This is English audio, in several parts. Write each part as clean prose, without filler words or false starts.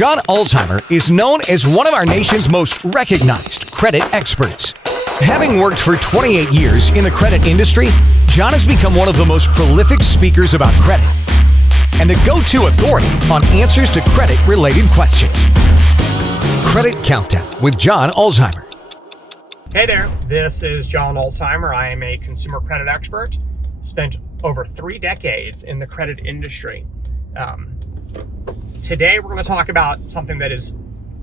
John Ulzheimer is known as one of our nation's most recognized credit experts. Having worked for 28 years in the credit industry, John has become one of the most prolific speakers about credit and the go-to authority on answers to credit-related questions. Credit Countdown with John Ulzheimer. Hey there, this is John Ulzheimer. I am a consumer credit expert, spent over 3 decades in the credit industry. Today we're going to talk about something that is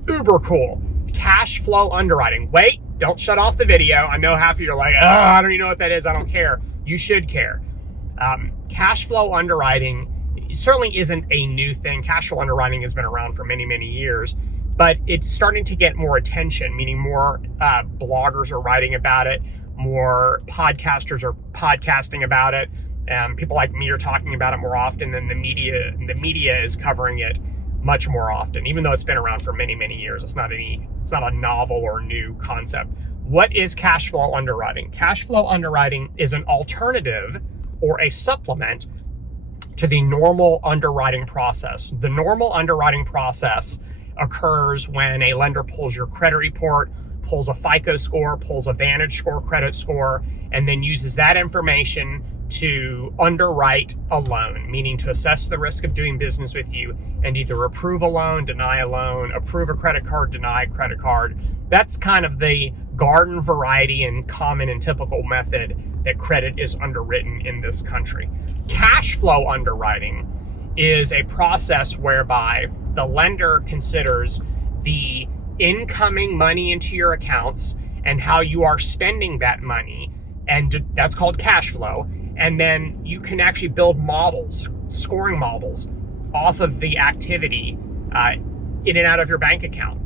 uber cool, cash flow underwriting. Wait, don't shut off the video. I know half of you are like, I don't even know what that is. I don't care. You should care. Cash flow underwriting certainly isn't a new thing. Cash flow underwriting has been around for many, many years, but it's starting to get more attention, meaning more bloggers are writing about it, more podcasters are podcasting about it. People like me are talking about it more often than the media is covering it much more often, even though it's been around for many, many years. It's not a novel or new concept. What is cash flow underwriting? Cash flow underwriting is an alternative or a supplement to the normal underwriting process. The normal underwriting process occurs when a lender pulls your credit report, pulls a FICO score, pulls a Vantage score, credit score, and then uses that information to underwrite a loan, meaning to assess the risk of doing business with you and either approve a loan, deny a loan, approve a credit card, deny a credit card. That's kind of the garden variety and common and typical method that credit is underwritten in this country. Cash flow underwriting is a process whereby the lender considers the incoming money into your accounts and how you are spending that money, and that's called cash flow. And then you can actually build models, scoring models, off of the activity in and out of your bank account.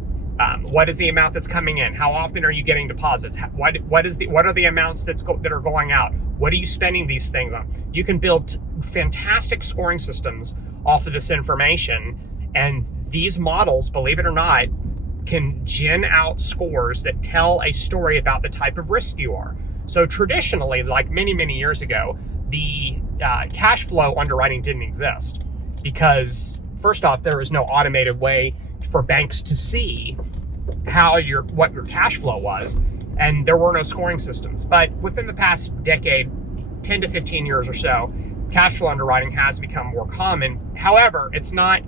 What is the amount that's coming in? How often are you getting deposits? What are the amounts that are going out? What are you spending these things on? You can build fantastic scoring systems off of this information, and these models, believe it or not, can gen out scores that tell a story about the type of risk you are. So traditionally, like many, many years ago, the cash flow underwriting didn't exist because, first off, there was no automated way for banks to see what your cash flow was, and there were no scoring systems. But within the past decade, 10 to 15 years or so, cash flow underwriting has become more common. However, it's not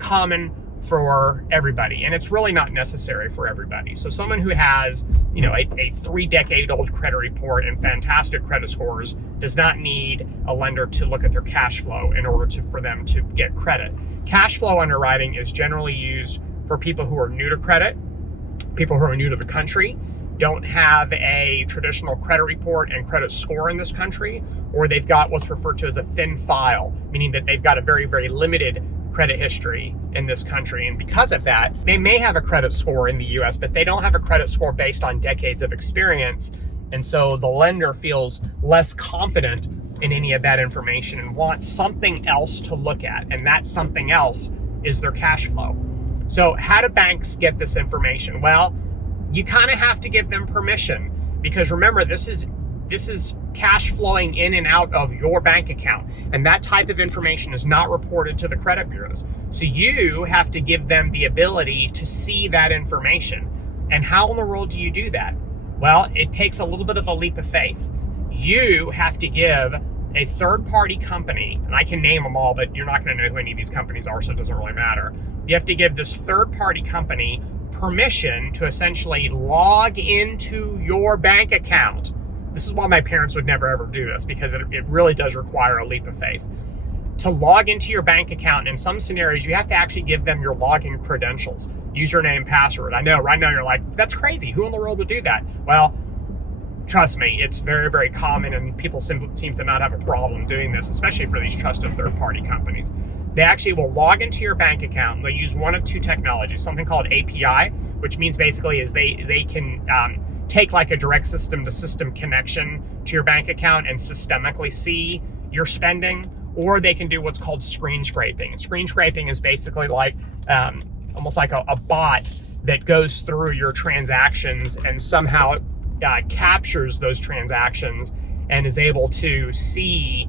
common for everybody, and it's really not necessary for everybody. So someone who has, a 3-decade-old credit report and fantastic credit scores does not need a lender to look at their cash flow in order for them to get credit. Cash flow underwriting is generally used for people who are new to credit, people who are new to the country, don't have a traditional credit report and credit score in this country, or they've got what's referred to as a thin file, meaning that they've got a very, very limited credit history in this country. And because of that, they may have a credit score in the US, but they don't have a credit score based on decades of experience. And so the lender feels less confident in any of that information and wants something else to look at. And that something else is their cash flow. So how do banks get this information? Well, you kind of have to give them permission, because remember, this is cash flowing in and out of your bank account, and that type of information is not reported to the credit bureaus. So you have to give them the ability to see that information. And how in the world do you do that? Well, it takes a little bit of a leap of faith. You have to give a third-party company, and I can name them all, but you're not going to know who any of these companies are, so it doesn't really matter. You have to give this third-party company permission to essentially log into your bank account. This is why my parents would never ever do this, because it really does require a leap of faith. To log into your bank account, in some scenarios, you have to actually give them your login credentials, username, password. I know right now you're like, that's crazy. Who in the world would do that? Well, trust me, it's very, very common, and people seem to not have a problem doing this, especially for these trusted third-party companies. They actually will log into your bank account, and they'll use one of two technologies, something called API, which means basically is they can take like a direct system-to-system connection to your bank account and systemically see your spending, or they can do what's called screen scraping. Screen scraping is basically like almost like a bot that goes through your transactions and somehow captures those transactions and is able to see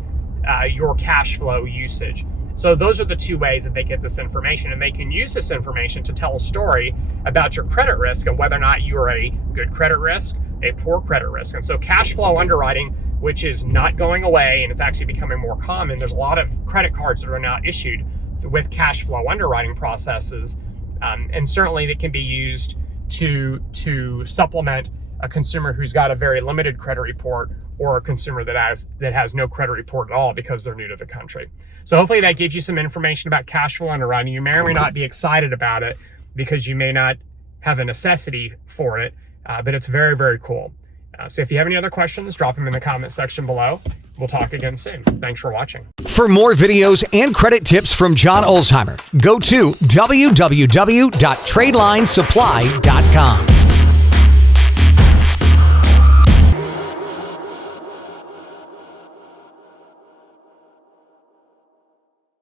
your cash flow usage. So those are the two ways that they get this information, and they can use this information to tell a story about your credit risk and whether or not you are a good credit risk, a poor credit risk. And so cash flow underwriting, which is not going away and it's actually becoming more common. There's a lot of credit cards that are now issued with cash flow underwriting processes, and certainly it can be used to supplement a consumer who's got a very limited credit report, or a consumer that has no credit report at all because they're new to the country. So hopefully that gives you some information about cash flow underwriting. You may or may not be excited about it because you may not have a necessity for it, but it's very, very cool. So if you have any other questions, drop them in the comment section below. We'll talk again soon. Thanks for watching. For more videos and credit tips from John Ulzheimer, go to www.tradelinesupply.com.